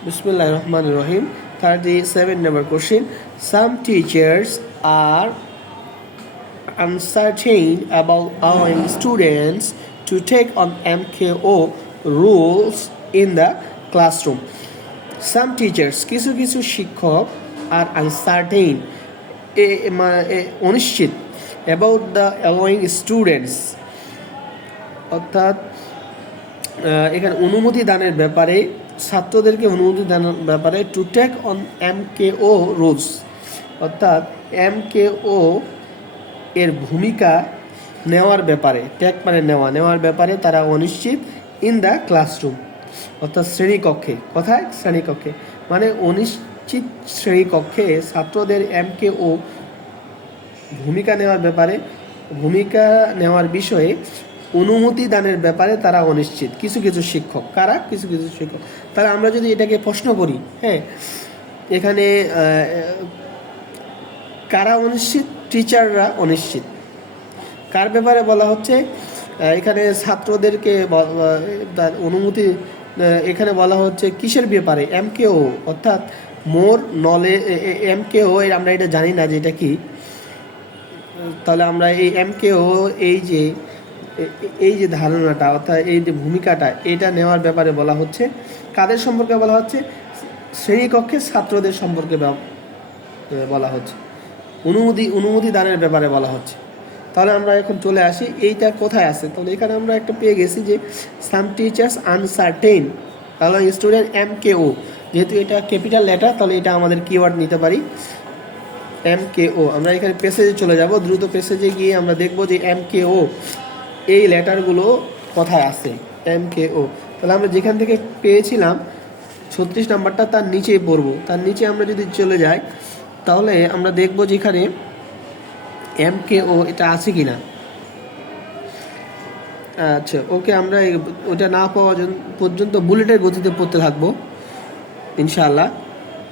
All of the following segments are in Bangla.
Bismillah Rahman Rahim. 37 number question. Some teachers are uncertain about allowing students to take on MKO rules in the classroom. Some teachers, কিছু কিছু শিক্ষক are uncertain, অনিশ্চিত about the allowing students, অর্থাৎ এখানে অনুমতি দানের ব্যাপারে, ছাত্রদেরকে অনুমতি দানের ব্যাপারে to take on MKO rules, অর্থাৎ MKO এর ভূমিকা নেওয়ার ব্যাপারে, টেক মানে নেওয়ার ব্যাপারে তারা অনিশ্চিত ইন দ্য ক্লাসরুম, অর্থাৎ শ্রেণীকক্ষে। কোথায়? শ্রেণীকক্ষে। মানে অনিশ্চিত শ্রেণীকক্ষে ছাত্রদের MKO ভূমিকা নেওয়ার ব্যাপারে, ভূমিকা নেওয়ার বিষয়ে অনুমতি দানের ব্যাপারে তারা অনিশ্চিত। কিছু কিছু শিক্ষক, কারা? কিছু কিছু শিক্ষক। তাহলে আমরা যদি এটাকে প্রশ্ন করি, হ্যাঁ, এখানে কারা অনিশ্চিত? টিচাররা অনিশ্চিত। কার ব্যাপারে বলা হচ্ছে? এখানে ছাত্রদেরকে তার অনুমতি, এখানে বলা হচ্ছে কিসের ব্যাপারে? MKO, অর্থাৎ মোর নলেজ। MKO আমরা এটা জানি না যে এটা কি। তাহলে আমরা এই MKO এই যে ধারণাটা, অর্থাৎ এই যে ভূমিকাটা, এটা নেওয়ার ব্যাপারে বলা হচ্ছে। কাদের সম্পর্কে বলা হচ্ছে? শ্রেণীকক্ষে ছাত্রদের সম্পর্কে বলা হচ্ছে। অনুমতি দানের ব্যাপারে বলা হচ্ছে। তাহলে আমরা এখন চলে আসি এইটা কোথায় আছে। তাহলে এখানে আমরা একটা পেয়ে গেছি যে some teachers uncertain allowing student MKO, যেহেতু এটা ক্যাপিটাল লেটার তাহলে এটা আমাদের কিওয়ার্ড নিতে পারি MKO। আমরা এখানে পেসেজে চলে যাব, দ্রুত পেসেজে গিয়ে আমরা দেখব যে MKO এই লেটারগুলো কোথায় আছে। MKO তাহলে আমরা যেখান থেকে পেয়েছিলাম 36 নাম্বারটা, তার নিচেই পড়বো। তার নিচে আমরা যদি চলে যাই তাহলে আমরা দেখব যে এখানে MKO এটা আছে কি না। আচ্ছা, ওকে, আমরা ওটা না পাওয়া পর্যন্ত বুলেটের গতিতে পড়তে থাকবো ইনশাআল্লাহ।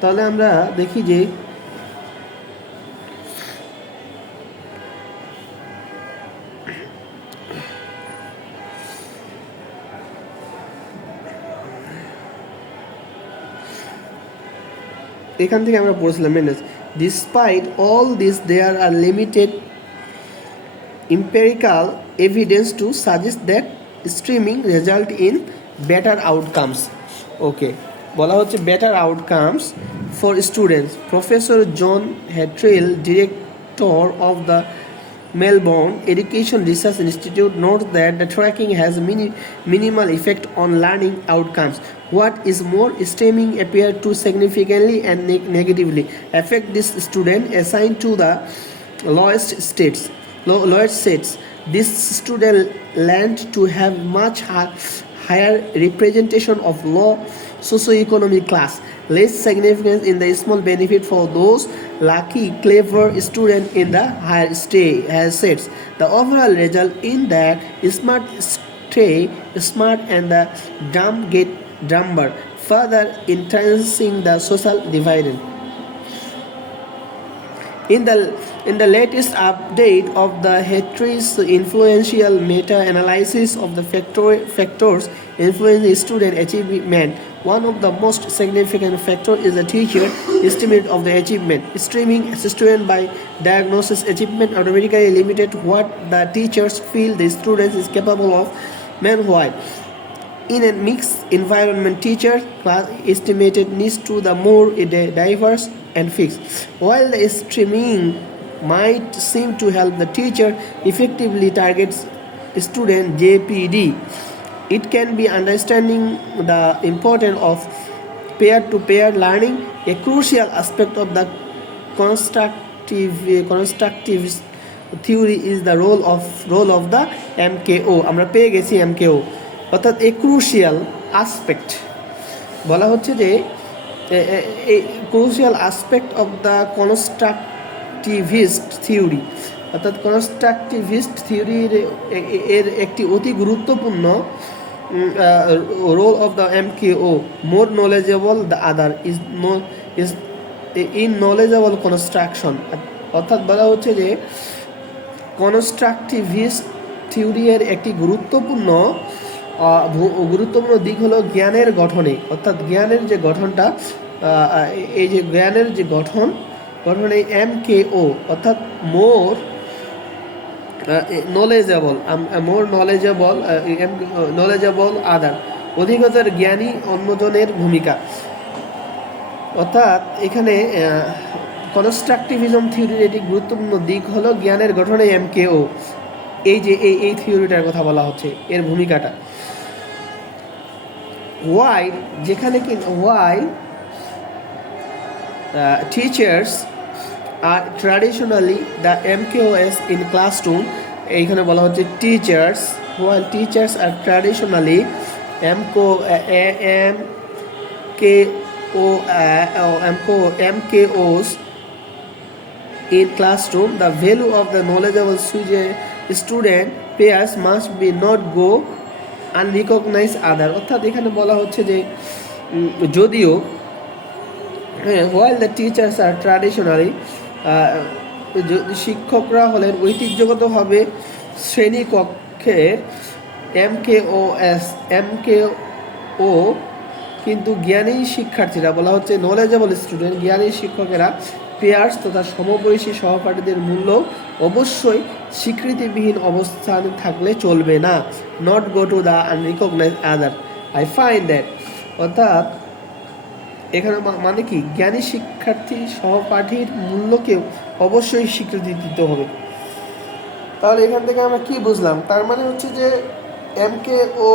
তাহলে আমরা দেখি যে এখান থেকে আমরা পড়ছিলাম despite all this there are limited empirical evidence to suggest that streaming result in better outcomes. Okay, বলা হচ্ছে better outcomes for students. Professor John Hattrill, director of the Melbourne Education Research Institute, notes that the tracking has minimal effect on learning outcomes. What is more, streaming appear to significantly and negatively affect this student assigned to the lowest sets. This student learned to have much higher representation of low socioeconomic class, less significance in the small benefit for those lucky, clever students in the higher sets. The overall result in that smart stay smart and the dumb get dumber, further intensifying the social divide. In the latest update of the Hattrill's influential meta-analysis of the factors influencing student achievement, one of the most significant factors is the teacher estimate of the achievement. Streaming a student by diagnosis achievement automatically limited what the teachers feel the student is capable of. Meanwhile, in a mixed environment, teacher class estimated needs to the more diverse and fixed. While the streaming might seem to help the teacher effectively target student JPD, it can be understanding the importance of peer-to-peer learning, a crucial aspect of the constructivist theory is the role of the MKO. আমরা পেয়ে গেছি MKO, অর্থাৎ এ ক্রুশিয়াল আসপেক্ট বলা হচ্ছে যে এই crucial aspect of the constructivist theory, অর্থাৎ কনস্ট্রাকটিভিস্ট থিওরির এর একটি অতি গুরুত্বপূর্ণ role of the MKO, more knowledgeable the other is in knowledgeable construction. অর্থাৎ বলা হচ্ছে যে কনস্ট্রাকটিভিস্ট থিওরি এর একটি গুরুত্বপূর্ণ গুরুত্বপূর্ণ দিক হলো জ্ঞানের গঠনে, অর্থাৎ জ্ঞানের যে গঠনটা, এই যে জ্ঞানের যে গঠনে MKO অর্থাৎ মোর নলেজেবল, নলেজেবল আদার, অধিকতর জ্ঞানী অন্যজনের ভূমিকা। অর্থাৎ এখানে কনস্ট্রাকটিভিজম থিওরির একটি গুরুত্বপূর্ণ দিক হলো জ্ঞানের গঠনে MKO, এই যে এই থিওরিটার কথা বলা হচ্ছে, এর ভূমিকাটা। ওয়াই যেখানে কি why teachers are traditionally the MKOs in classroom, এইখানে বলা হচ্ছে teachers, while teachers are traditionally MKOs in classroom, the value of the knowledgeable student pairs must be not go unrecognized other। অর্থাৎ এখানে বলা হচ্ছে যে যদিও while the teachers are traditionally শিক্ষকরা হলেন ঐতিহ্যগতভাবে শ্রেণীকক্ষের MKO, কিন্তু জ্ঞানী শিক্ষার্থীরা, বলা হচ্ছে নলেজেবল স্টুডেন্ট, জ্ঞানী শিক্ষকেরা পেয়ার্স তথা সমবয়সী সহপাঠীদের মূল্য অবশ্যই স্বীকৃতিবিহীন অবস্থানে থাকলে চলবে না, not go to the unrecognise other, I find that. অর্থাৎ এখানে মানে কি, জ্ঞানী শিক্ষার্থী সহপাঠীর মূল্যকেও অবশ্যই স্বীকৃতি দিতে হবে। তাহলে এখান থেকে আমরা কি বুঝলাম? তার মানে হচ্ছে যে MKO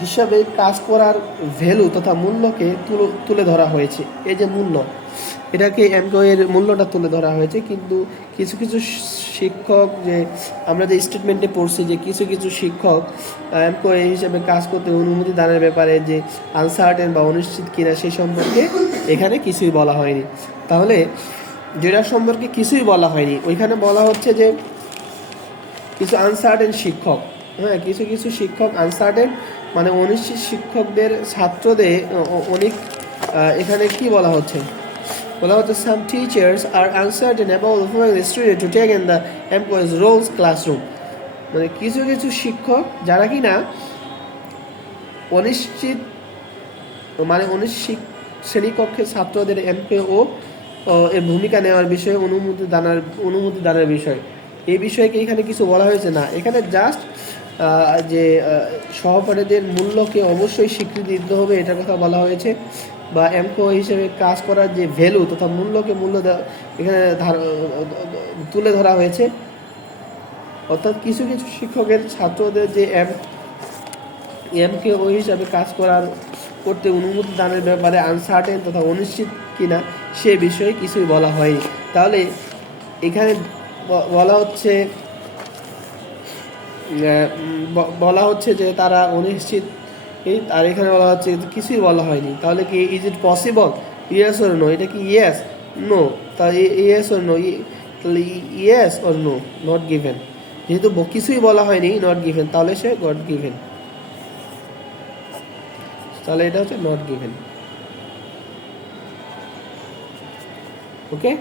হিসাবে কাজ করার ভ্যালু তথা মূল্যকে তুলে ধরা হয়েছে। এই যে মূল্য, এটাকে MKO এর মূল্যটা তুলে ধরা হয়েছে। কিন্তু কিছু কিছু শিক্ষক, যে আমরা যে স্টেটমেন্টে পড়ছি যে কিছু কিছু শিক্ষক MKO হিসাবে কাজ করতে অনুমতি দানের ব্যাপারে যে আনসার্টেন বা অনিশ্চিত কিনা, সেই সম্পর্কে এখানে কিছুই বলা হয়নি। তাহলে যেটা সম্পর্কে কিছুই বলা হয়নি, ওইখানে বলা হচ্ছে যে কিছু আনসার্টেন শিক্ষক, হ্যাঁ, কিছু কিছু শিক্ষক আনসার্টেন মানে অনিশ্চিত শিক্ষকদের ছাত্রদের অনেক, এখানে কি বলা হচ্ছে, বলা হচ্ছে some teachers are uncertain about allowing the student to take in the MKO's roles classroom, মানে কিছু কিছু শিক্ষক যারা কি না অনিশ্চিত শ্রেণীকক্ষের ছাত্রদের MKO এর ভূমিকা নেওয়ার বিষয়ে অনুমতি দানের বিষয়, এই বিষয়কে এখানে কিছু বলা হয়েছে না। এখানে জাস্ট যে সহপাঠীদের মূল্যকে অবশ্যই স্বীকৃতি দিতে হবে, এটার কথা বলা হয়েছে, বা MKO হিসেবে কাজ করার যে ভ্যালু তথা মূল্যকে এখানে তুলে ধরা হয়েছে। অর্থাৎ কিছু কিছু শিক্ষকের ছাত্রদের যে MKO হিসাবে কাজ করতে অনুমতি দানের ব্যাপারে আনসার্টেন তথা অনিশ্চিত কিনা, সে বিষয়ে কিছুই বলা হয়নি। তাহলে এখানে বলা হচ্ছে যে তারা অনিশ্চিত, আর এখানে বলা হচ্ছে কিছুই বলা হয়নি। তাহলে কি is it possible, yes or no? এটা কি ইয়েস, নো? তাহলে ইয়েস অর নো, তাহলে yes or no, not given. যেহেতু কিছুই বলা হয়নি, নট গিভেন, তাহলে সে গট গিভেন। তাহলে এটা হচ্ছে নট গিভেন। ওকে।